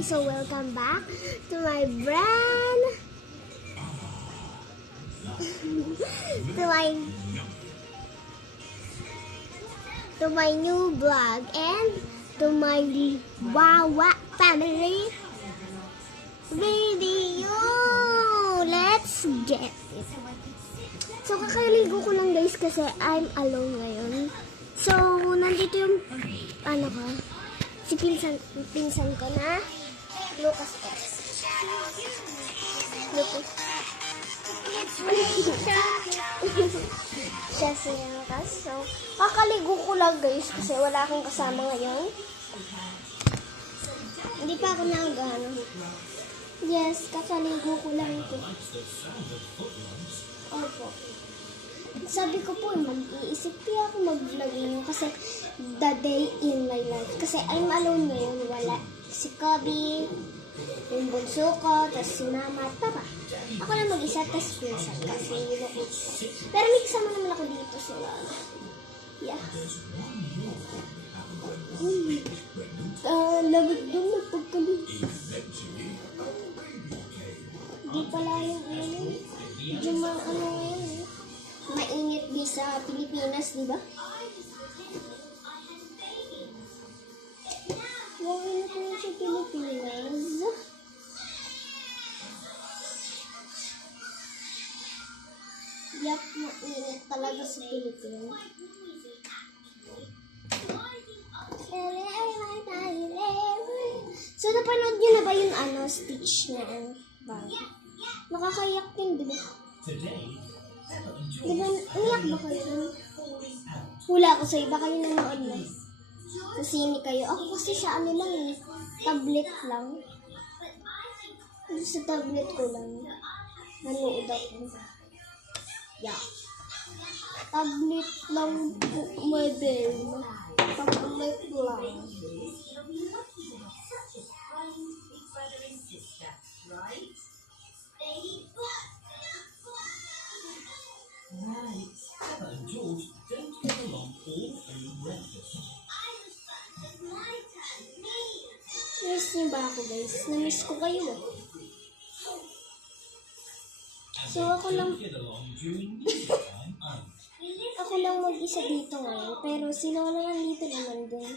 guys, so welcome back to my brand to my new vlog and to my Wawa family video. Let's get it. So kakaligo ko lang guys kasi I'm alone ngayon. So nandito yung si pinsan ko na Lucas S. Lucas. Siya si Lucas. So, kakaligo ko lang guys kasi wala akong kasama ngayon. Hindi pa ako nagano. Yes, kakaligo ko lang ito. Opo. Sabi ko po, mag-iisip kaya ako mag-vlog ngayon kasi the day in my life. Kasi I'm alone ngayon. Wala si Kobe, yung bunso ko, tapos si mama at papa. Ako lang mag-isa, tapos pinsan kasi pero may kasama naman ako dito sila. Yeah. Lamig doon na pagkalig. Di pala yung medyo mainit di sa Pilipinas, di ba? Mainit na sa Pilipinas. Yak, mainit talaga sa Pilipinas. So, napanood nyo na ba yung Stitch na nakakayak din, di ba? Di ba, umiyak ba kayo? Hula ako sa iba, kayo nanood na. Sa sine kayo. Ako kasi siya lang tablet lang. Sa tablet ko lang. Nanood ako. Yeah. Tablet lang po, model. Tablet lang. Right. Peppa and George don't get along all through breakfast. Miss niyo ba ako guys? Na-miss ko kayo. So ako lang mag-isa dito ngayon. Pero si Lola nandito naman din.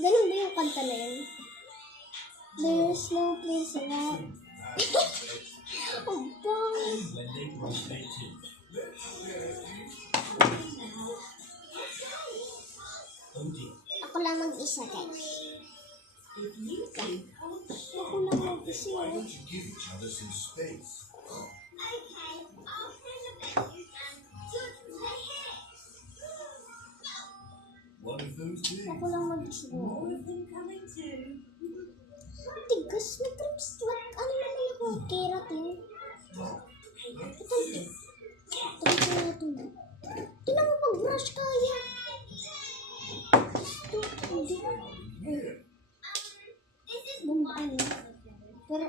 Ganun ba yung kanta na yun? There's no place around. Oh, boy. Ako lang mag-isa, guys. Ako lang mag-isa. Ako lang mag-isa. Tigas na trips. Ano naman ako? Keratin. Ito. Tinan mo pag-brush kaya. Pero,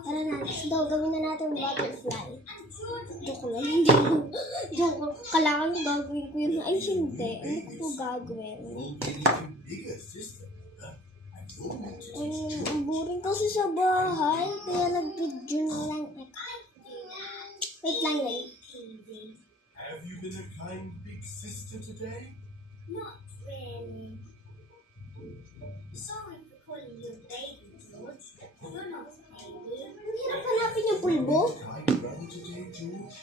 tara na. Daw, gawin na natin butterfly. Joke lang. Hindi ko. Joke. Kailangan gagawin ko yun. Ay, hindi. Ano ko po gagawin? Ang boring kasi sa bahay. Kaya nag-video na lang ako. Wait lang, wait. Have you been a kind big sister today? Not really. Sorry for calling you a baby, George. You're not a baby. Ang hirap hanapin yung pulbo. Kind brother today, George?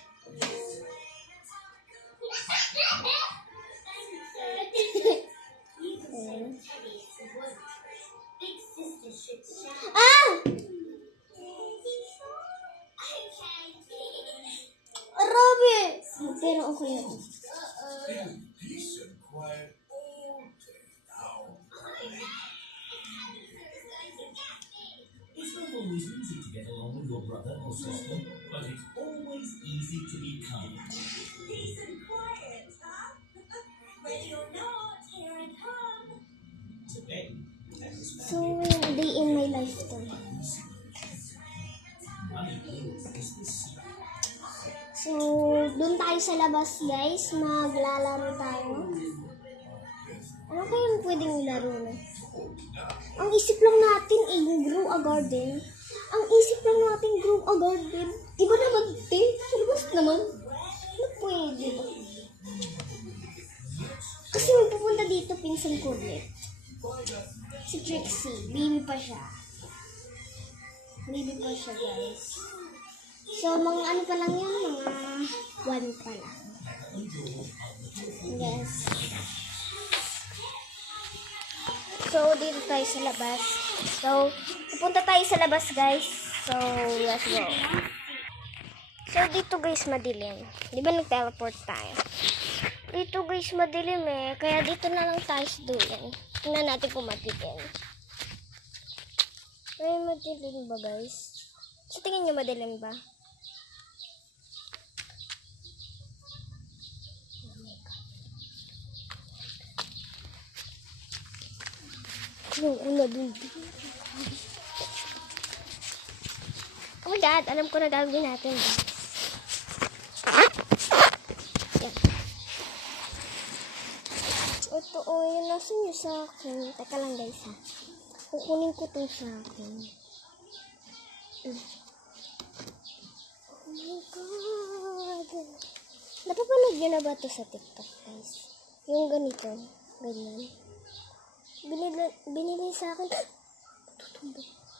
Big sister should shout. Ah! Arabi! Pero okay ako. Peace and quiet all day now. It's not always easy to get along with your brother or sister, but it's always easy to be kind. Peace and quiet, huh? Ready or not, here I come. Today, So, a day in my life to. So, doon tayo sa labas, guys. Maglalaro tayo. Ano kayang pwedeng ilaro na? Ang isip lang natin ay grow a garden. Ang isip lang natin grow a garden. Di ba naman, te? Sa labas naman. Ano pwede ba? Kasi may pupunta dito, pinsan ko ulit. Si Trixie. Baby pa siya. Baby pa siya, guys. So, mga ano pa lang yan? Mga 1 pa lang. Yes. So, dito tayo sa labas. So, pupunta tayo sa labas, guys. So, let's go. So, dito, guys, madilim. Di ba nag-teleport tayo? Dito, guys, madilim eh. Kaya dito na lang tayo sa duyan. Tingnan natin kung madilim. Ay, madilim ba, guys? Sa tingin nyo madilim ba? Yung una dun. Oh my God, alam ko na gagawin natin. Yan. Ito, oh, yun, nasan yun sa akin? Teka lang, guys, ha. Kukunin ko ito sa akin. Oh my God. Napapanood nyo na ba ito sa TikTok, guys? Yung ganito. Ganyan. Binili sa akin.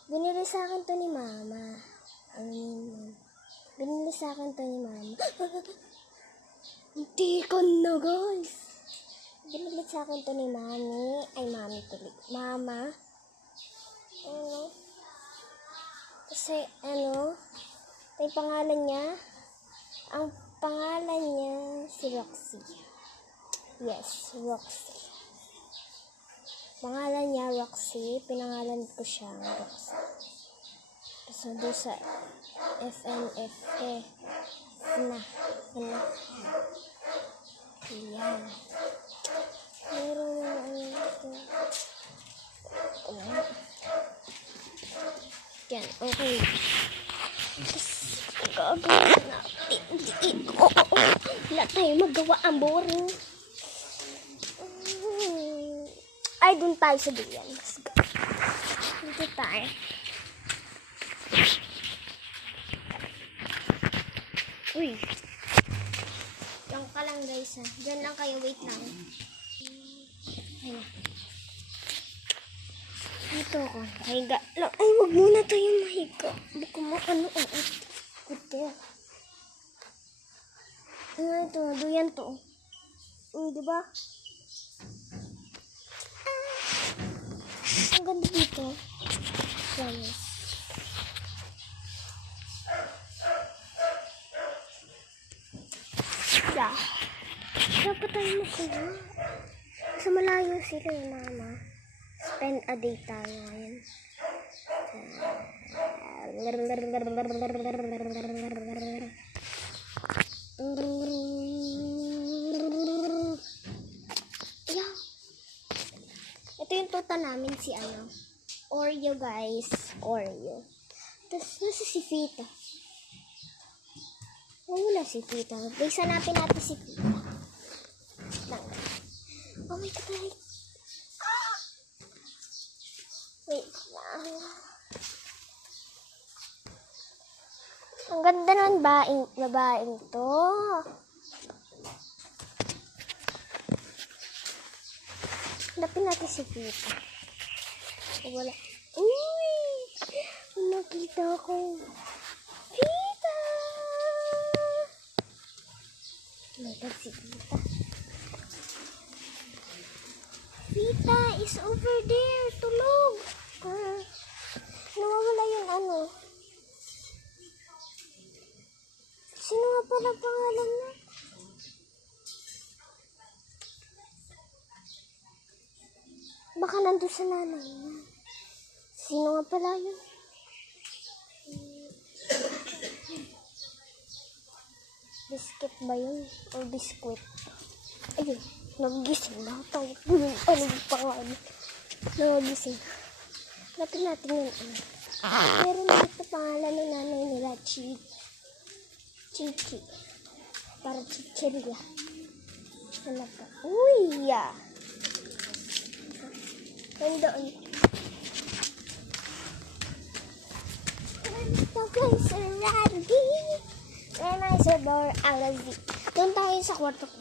Binili sa akin to ni Mama. Binili sa akin to ni Mama. Hindi ko na, guys. Binili sa akin to ni Mami. Ay, Mami tuloy. Mama. Ano? Kasi, ano? Ito yung pangalan niya. Ang pangalan niya, si Roxy. Yes, Roxy. Pangalan niya, Roxy. Pinangalan ko siya, Roxy. So, doon sa FNFA. Na. Yan. Meron na ano ito. Yan, okay. Gagawin natin dito. Wala tayo magawa, ang boring. Ay, dun tayo sa duyan. Let's go. Dito tayo. Uy. Diyan ka lang, guys, ha. Diyan lang kayo. Wait lang. Ayun. Dito ako. Mahiga lang. Ay, wag muna tayo mahiga. Baka mo ano ang kutte. Ano ito? Duyan to. Diba? Ang ganda dito. Promise. Yeah. Dapat tayo makuha. Sa malayo sila yung Mama. Spend a day tayo ngayon. Yeah. Ito yung tuta namin si ano. Oreo, guys. Oreo. Tapos, nasa si Fita. Wala si Fita. Guys, hanapin natin si Fita. Oh my God. Wait lang. Ang ganda ng babaeng to. Hanapin natin si Fita. Wala. Uy! Nakita ko. Fita! Nakita si Fita. Fita is over there. Tulog. Nawawala yung ano. Sino nga pala pangalan na? Baka nandun sa nanay niya. Sino nga pala yun? Biscuit ba yun? O biskuit? Ayun, nagising na. Ano yung pangalan? Nagising. Napin natin yun. Meron dito pangalan ng nanay nila, Chiki. para chichirya. Hanap ka. Uy! Nandoon. The place is ready. When I said door out of the... Doon tayo sa kwarto ko.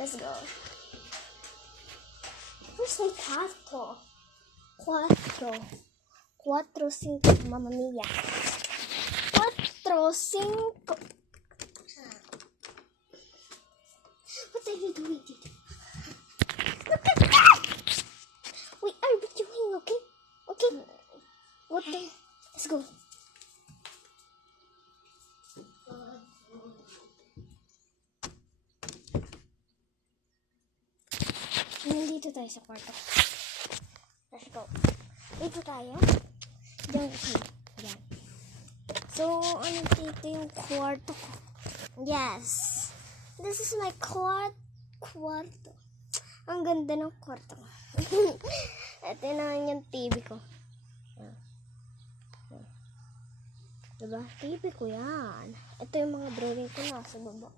Let's go. Where's my kwarto? Cuatro, 5, mamma mia. 4, 5. What are you doing? Look at that! We are doing, okay? Okay. What the? Let's go. Nandito tayo sa kwarto. Let's go. Dito tayo. Diyan ko. Yan. So, ano dito yung kwarto ko? Yes. This is my kwarto. Ang ganda ng kwarto ko. Ito na yung TV ko. Diba? TV ko yan. Ito yung mga drawing ko na sa baba.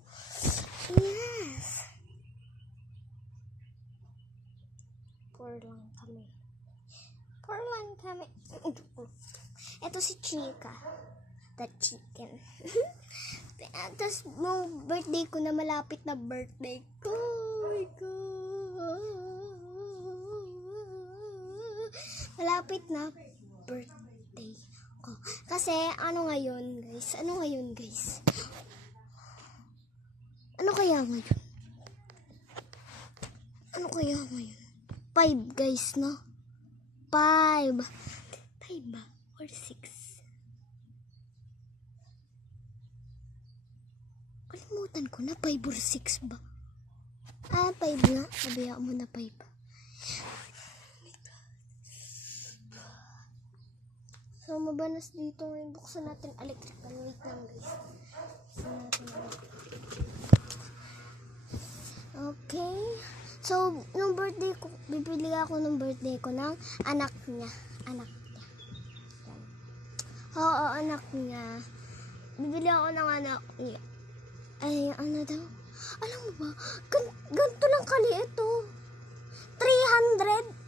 Yes. Pour lang kami. Ito si Chica. The chicken. Tapos, nung birthday ko na malapit na birthday ko. Oh my God. Malapit na birthday ko. Kasi, ano ngayon, guys? Ano kaya ngayon? 5, guys, no? 5 ba? Or 6? Kalimutan ko na, 5 or 6 ba? 5 na. Sabihan mo na 5. So, mabanas dito ngayon. Buksan natin electrical. Wait lang, guys. Buksan natin. Okay. So, nung birthday ko, bibili ako ng birthday ko ng anak niya. Yan. Oo, anak niya. Bibili ako ng anak niya. Ay, ano daw? Alam mo ba? Ganito lang kaliit to. 300.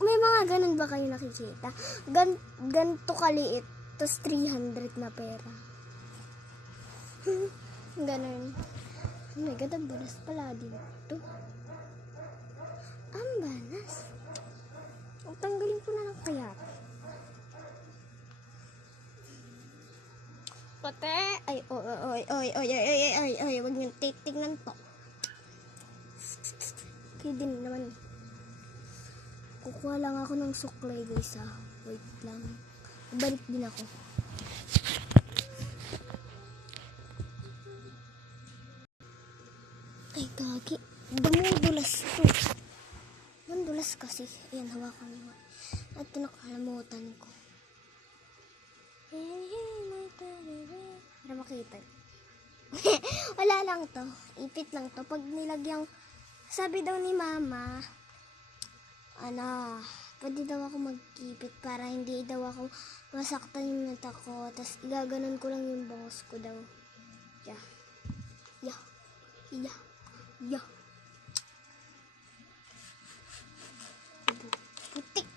May mga ganun ba kayo nakikita? Ganito kaliit. Tapos 300 na pera. Ganun. Oh my God, ang banas pala dito. Ang banas. Tanggalin ko na lang kaya. Pate! Ay, wag niyong titignan to. Kaya din naman. Kukuha lang ako ng suklay, guys, ha. Wait lang. Balik din ako. Ay, gagi. Dumudulas to. Mandulas kasi. Ayan, hawakan mo. At ito nakalimutan ko. Para makita. Wala lang to. Ipit lang to. Pag nilagyang, sabi daw ni mama, pwede daw ako magkipit para hindi daw ako masaktan yung mata ko. Tapos igaganon ko lang yung bangos ko daw. Yeah. Putik.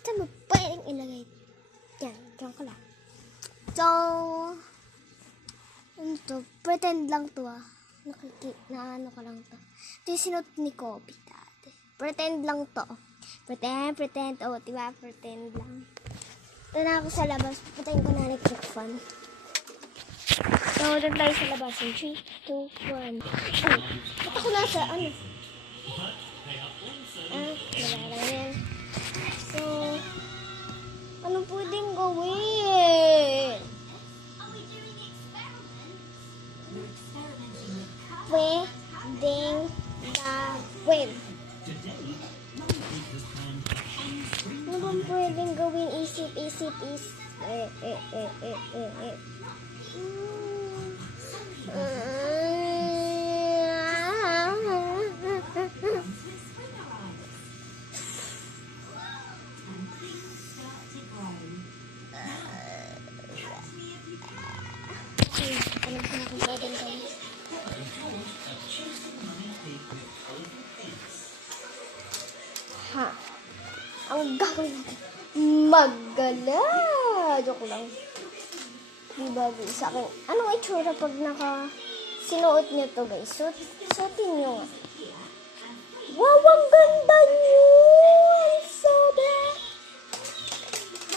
Saan mo pwedeng ilagay? Diyan ko lang. So, ano to? Pretend lang to, ano ka lang to. Ito yung sinot ni Kobe dati. Pretend lang to. Pretend. Oh, diba? Pretend lang. Ito na ako sa labas. Patayin ko na electric fan. So, doon tayo sa labas. 3, 2, 1. Ba't ako nasa, wala lang yan. So, anong pwedeng gawin? Pwedeng gawin. Ano bang pwedeng gawin? Isip. ang gagawin natin? Maggala! Joke lang. Diba, sa akin, anong itsura pag sinuot nyo to, guys? Suotin nyo nga. Wow, ang ganda nyo! Ay, sobra!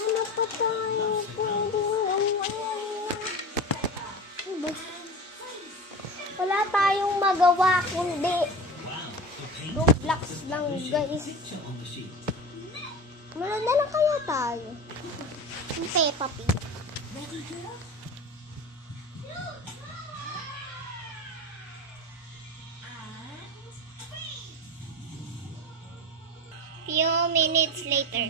Ano pa tayo pwedeng gawin? Diba? Wala tayong magawa kundi Roblox lang, guys. Malanda lang kaya tayo. Yung Peppa Pig. Few minutes later.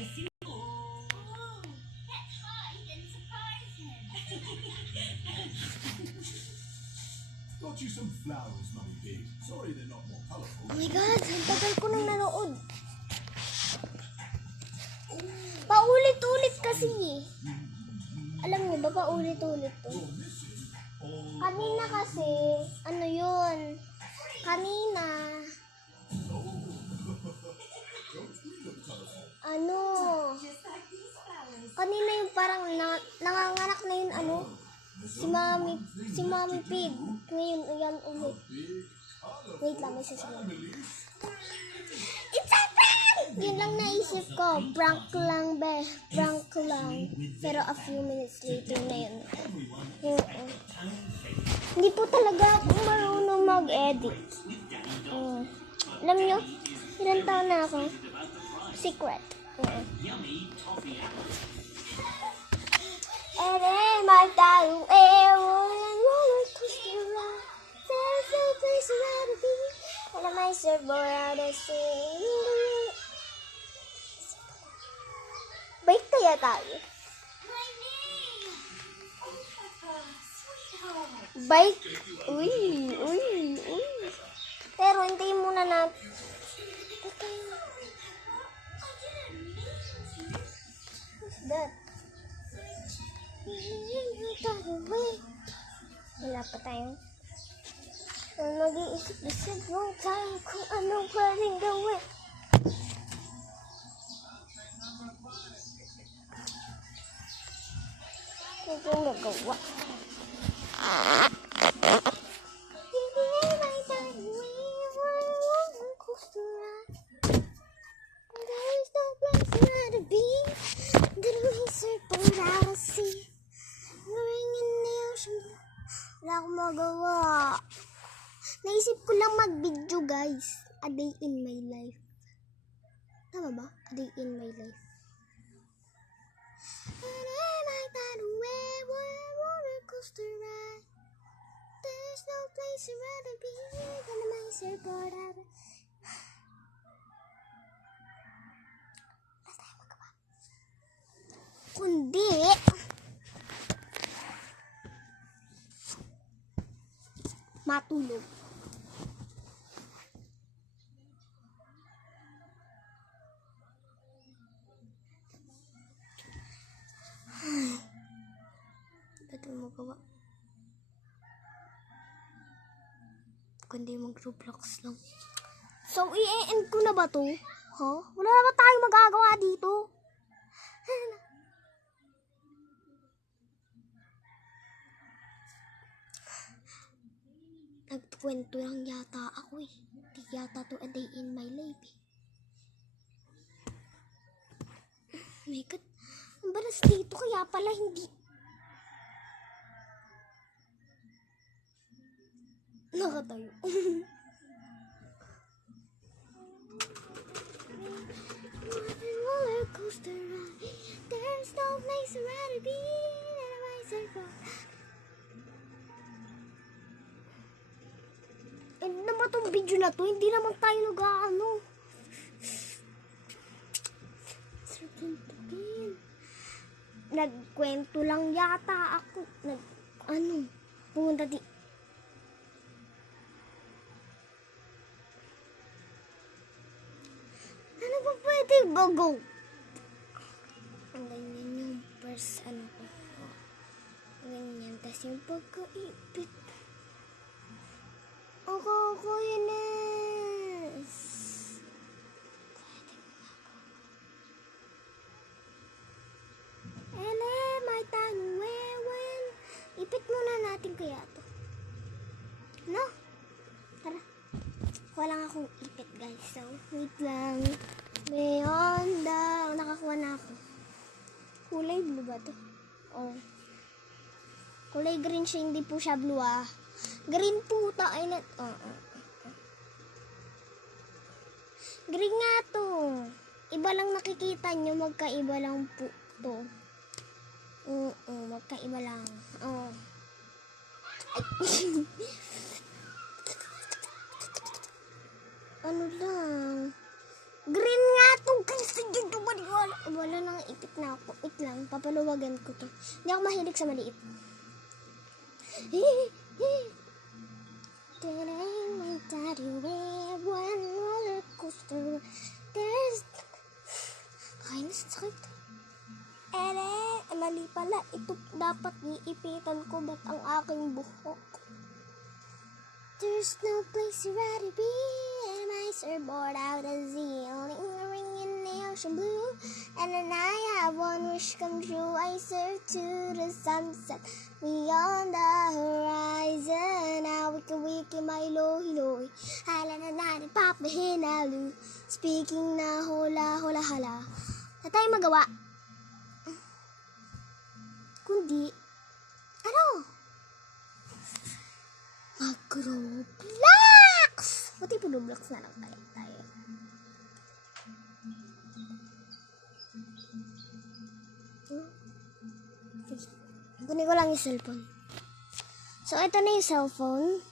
Got you some flowers, Mummy Pig. Sorry they're not more colourful. Oh my God, ang tagal ko nang nanood. Paulit-ulit kasi eh. Alam mo ba, paulit-ulit to. Kanina kasi, ano yun? Kanina, ano? Kanina yung parang nanganganak na yun, ano? Si Mami Pig. Ngayon, ayan ulit. Wait lang, may sasabihin. It's a prank! Yun lang naisip ko. Prank lang, be. Prank lang. Pero a few minutes later na yun. Hindi po talaga ako marunong mag-edit. Alam nyo, ilang taon na ako? Secret. My darling, roller coaster ride. There's no place I'd rather be. And I might surfboard out of sea. Bike kaya tayo? Bike? Uy. Pero hintayin muna natin. What's that? Wala pa tayo. Mag-iisip-isip yung tayo kung anong pwedeng gawin. Ito yung nagawa. Wala akong magawa. Naisip ko lang mag-video, guys. A day in my life. Tama ba? A day in my life. Roller coaster ride. There's no place I'd rather be than a my surfboard out. Wala tayong magawa. Kundi matulog. Ito magawa. Kundi mag-Roblox lang. So, i-end ko na ba to? Huh? Wala na ba tayong magagawa dito? Nagkwento lang yata ako eh. Di yata to a day in my life eh. Oh my God. Ang balas dito kaya pala hindi. Nakatayo. Roller coaster ride. There's no place I'd rather be than a bicycle. Ano naman tong video na to? Hindi naman tayo nag-ano. Nagkwento lang yata ako. Pumunta di. Ano ba pwede go? Ang ganyan yung first ko. Ganyan. Tapos yung pagkaipit. Ako yun eh. lang akong ipit, guys. So, wait lang. Beyond the... Nakakuha na ako. Kulay blue ba to? Oh. Kulay green siya, hindi po siya blue ah. Green po ta. Ay, green nga to. Iba lang nakikita nyo, magkaiba lang po to. Oo, magkaiba lang. Oh. Ano lang. Green nga to. Guys, wala nang ipit na ako. Wait lang, papaluwagan ko to. Hindi ako mahilig sa maliit. My daddy wear one roller coaster. There's... Ay, nasasakit. Mali pala. Ito dapat iipitan ko. Ba't ang aking buhok? There's no place you'd rather be. And my surfboard out at sea. Only ring in the ocean blue. And then I have one wish come true. I surf to the sunset beyond the horizon. Now we can my lohi. Hala na na papa hinalu. Speaking na hula hala. Na tayo magawa. Kundi, ano? Mag-Roblox! Buti po Roblox na lang tayo. Kunin ko lang yung cellphone. So, ito na yung cellphone.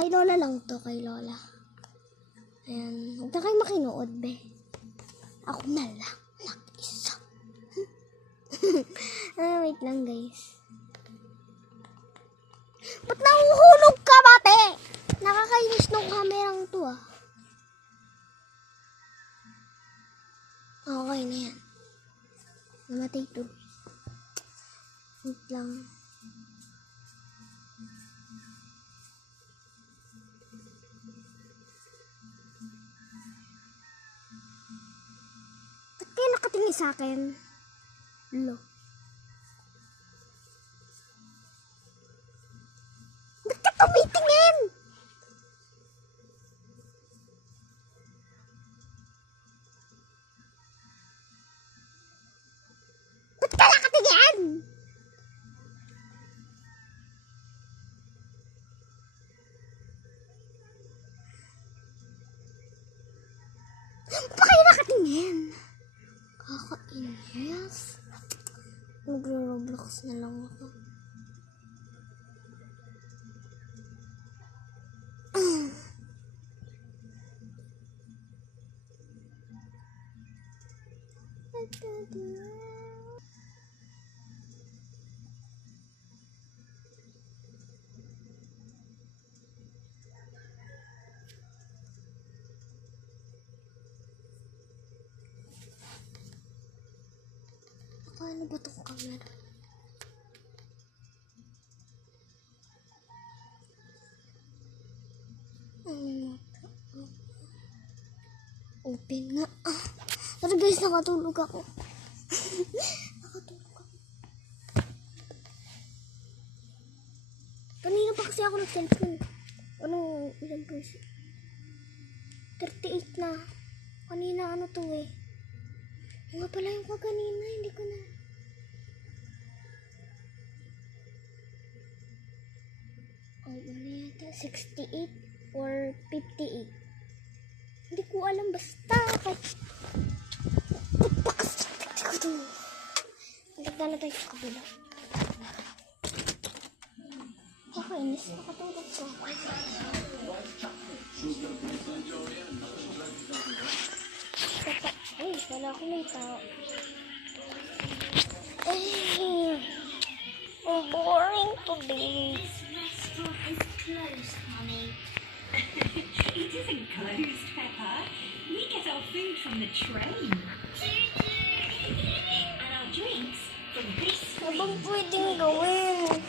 Kay Lola lang to, kay Lola. Ayan. Huwag na kayo makinood, be. Ako na lang. Mag-isa. Wait lang, guys. Ba't nahuhulog ka, bate? Nakakainis nung kamerang to, ah. Okay na yan. Namatay to. Wait lang. Ba't kayo nakatingin sa akin? Lo. Ba't ka tumitingin? Ba't ka nakatingin? Ba't kayo nakatingin? Kakainis. Mag-Roblox na lang ako. Paano ba itong camera? Open nga. Pero guys, nakatulog ako. Nakatulog ako. Kanina pa kasi ako nag-cellphone. Ano, ilang percent? 38 na. Kanina ano to eh. Yung nga pala yung kaganina, hindi ko na. Ano yata? 68 or 58? Hindi ko alam, basta. Nagdala tayo sa kabila. Kakainis, nakatulog ko. Ay, wala ko may tao. Ay, ang boring today. Restaurant is closed, Mummy. It isn't closed, Peppa. We get our food from the train. And our drinks from this Ano screen. bang pwedeng gawin?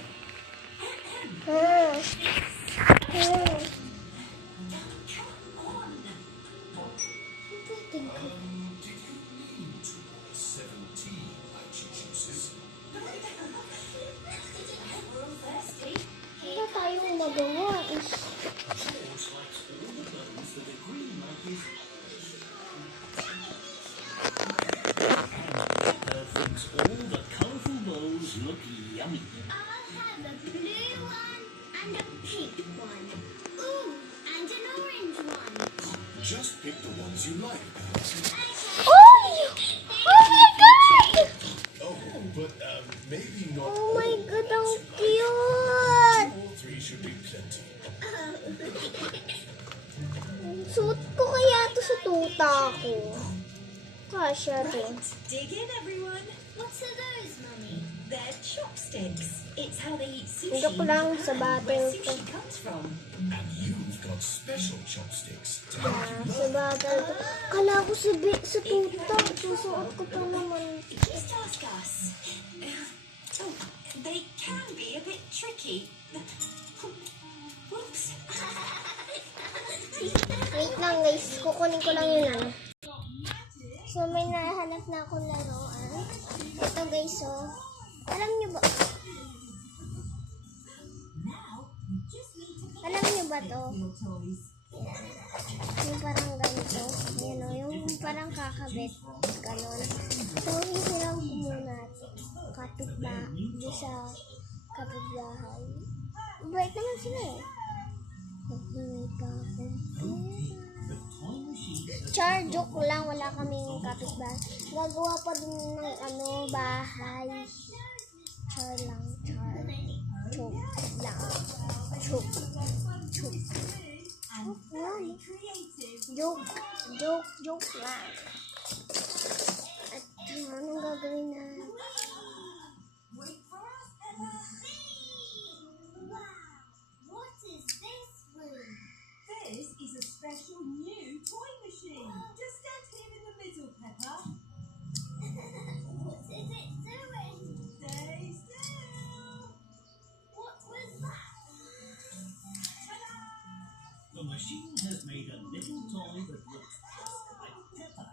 Pwedeng gawin. 17 lychee juices. Wala tayong magawa. yummy. I'll have a blue one and a pink one. Ooh, and an orange one. Just pick the ones you like. Oh! Oh my God! Oh, but maybe not. Oh my God, ang cute! 2 or 3 should be plenty. Suot ko kaya to sa tuta ko. Kasha to. Dig in, everyone. What are those, Mummy? They're chopsticks. It's how they eat sushi. Joke lang sa and where battle ko. sushi comes from. And you've got special chopsticks to help Ah, you sa battle ko. Kala ko sa tuta. Susuot ko pa naman. Just ask us. Oh, they can be a bit tricky. Whoops. Wait lang guys. Kukunin ko lang yun ano. So may nahanap na akong laruan. Ito guys oh. Alam niyo ba? Alam niyo ba to? Yung parang ganito. Yan o. Yung parang kakabit. Ganon. So hihirang ko muna. Doon sa kapitbahay. Bait naman sila eh. Maghingi pa akong Char, joke lang. Wala kaming kapitbahay. Gagawa pa din ng bahay. Char lang, char. Joke lang. Joke. Joke. Joke lang. At anong gagawin na? What is this room? This is a special new toy machine. Just stand here in the middle, Peppa. What is it doing? Stay still. What was that? The machine has made a little toy that looks just like Peppa.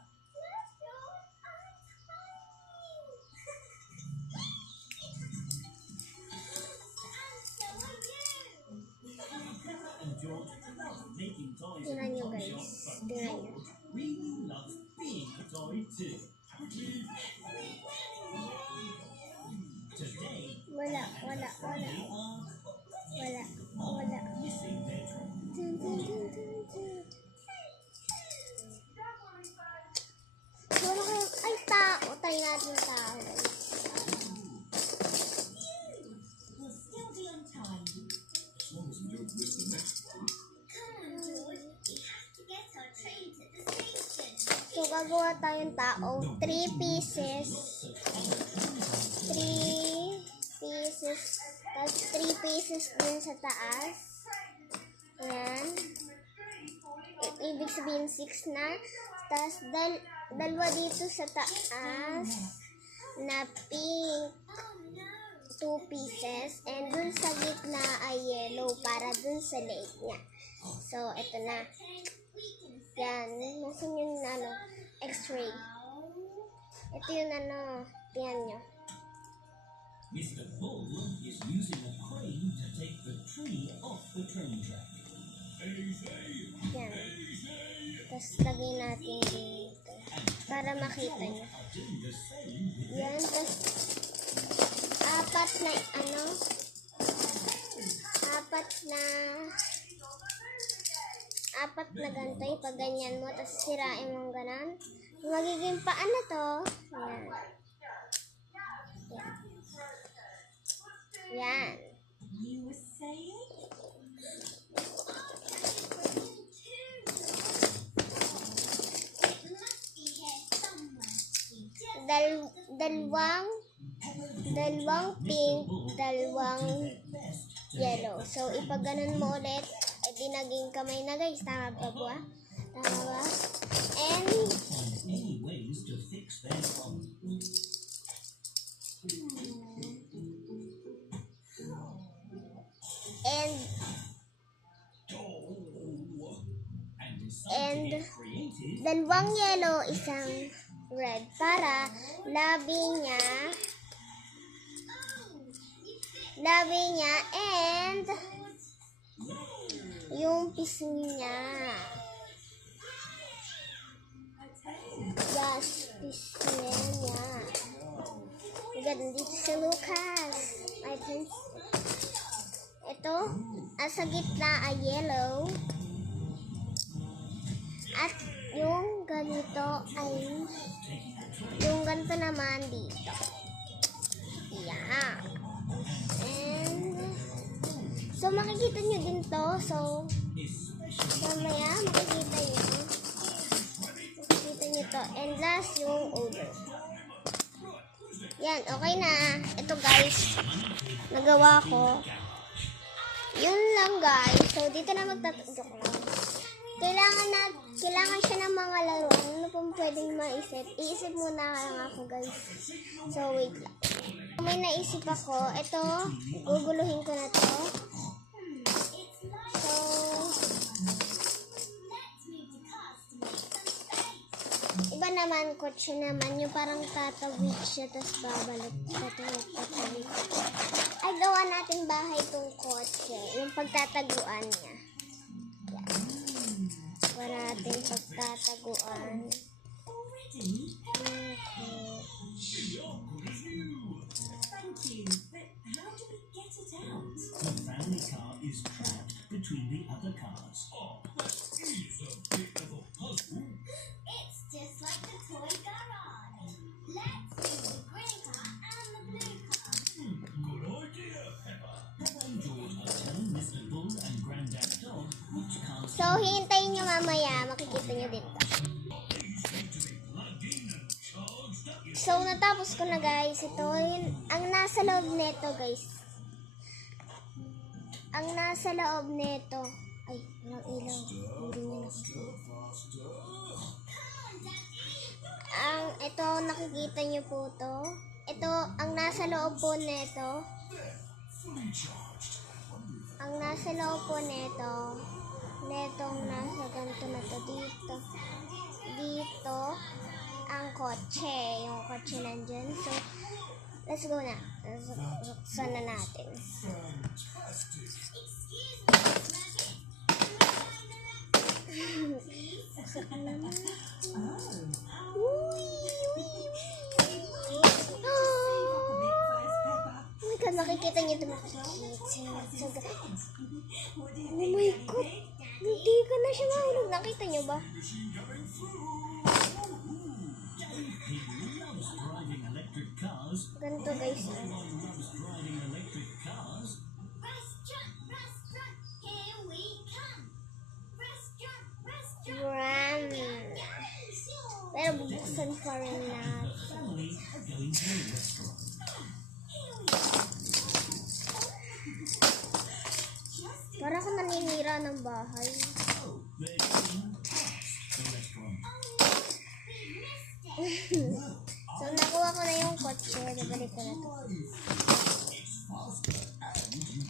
And George loves making toys in Tingnan the nyo toy guys. shop, but Tingnan nyo. George really loves being a toy too. Today, Wala. they are missing their train. Wala kayo. Ay, tao. Tayo natin yung tao. We'll still be on time. As long as we don't miss the next one. Come on, George. We have to get our train to the station. So, gagawa tayong tao. 3 pieces. 3 pieces. Tapos 3 pieces din sa taas. Ayan. Ibig sabihin 6 na. Tapos dalawa dito sa taas na pink. 2 pieces. And dun sa gitna ay yellow para dun sa leg niya. So, ito na. Yan. Nasaan yung x-ray? Ito yung tingnan nyo. Mr. Bull is using a crane to take the tree off the train track. Yan. Tapos lagay natin dito. Para makita nyo. Are doing the same with Yan. Tapos apat na ganito. Pag ganyan mo, tapos sirain mo ganon. Magiging paan na to. Yan. Yan. You were saying? It must be here somewhere. We just dalawang pink, dalawang yellow. So, ipag ganun mo ulit, di naging kamay na guys. Tama ba ba? Tama ba? And, find any ways to fix their problem. And Get creative. dalawang yellow, isang red para labi niya and yung pisngi niya. Yes, pisngi niya. Ganda dito si Lucas. items. Ito, sa gitna ay yellow. At yung ganito ay, yung ganito naman dito. Yeah. And, so makikita nyo din to. So, mamaya makikita nyo to. And last, yung odor. Yan, okay na. Ito guys, nagawa ko. Yun lang guys. So, dito na magtatajok lang. Kailangan siya ng mga laro. Ano pong pwedeng maisip? Iisip muna lang ako guys. So, wait lang. May naisip ako. Ito, guguluhin ko na to. So, iba naman, kotse naman. Yung parang tatawid siya, tapos babalik. Tatawid. Ay, gawa natin bahay tong kotse. Yung pagtataguan niya. Yan. Gawa natin pagtataguan. Thank you, but how do we get it out? The family car is trapped between the other cars. Oh, that is a bit of a puzzle. It's just like the toy garage. Let's use the green car and the blue car. Good idea, Peppa. Peppa and George are telling Mr. Bull and Grandad Dog which cars So, hintayin nyo mamaya. Makikita nyo dito. So, natapos ko na guys. Ito, yun, ang nasa loob nito guys. Ang nasa loob nito. Ay, walang ilaw. Hindi nyo nakikita. Ito, nakikita nyo po to. Ito, ang nasa loob po nito. Ang nasa loob po nito. Netong nasa ganito na to dito. Dito. Ang kotse. Yung kotse nandyan. So, let's go na. Buksan na natin. Oh my God, makikita niyo ito. Oh my God. Hindi ka na siya mahulog. Nakita niyo ba? He loves driving electric cars. Ganito guys. Everyone loves driving electric cars. Restaurant, here we come. Restaurant. Ram. Pero bubuksan pa rin natin. Family are going to a restaurant. Para ako naninira ng bahay. Oh, they're going past the restaurant. So, nakuha ko na yung kotse. Nabalik ko na to.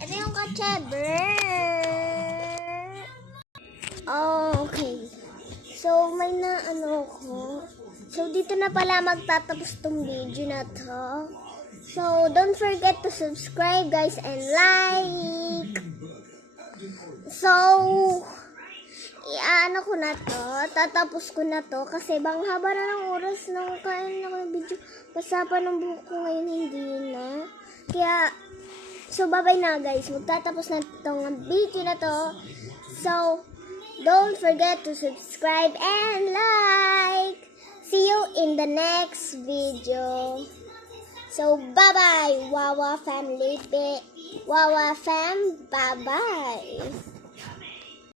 Ito yung kotse. Brrrr. Oh, okay. So, may naano ko. So, dito na pala magtatapos tong video na to. So, don't forget to subscribe, guys, and like. So, iaano ko na to, tatapos ko na to, kasi bang haba na ng oras na kain ako ng video. Basta pa ng buhok ko ngayon, hindi na. Kaya, so bye-bye na guys. Magtatapos na itong video na to. So, don't forget to subscribe and like. See you in the next video. So, bye-bye, Wawa family. Wawa fam, bye-bye.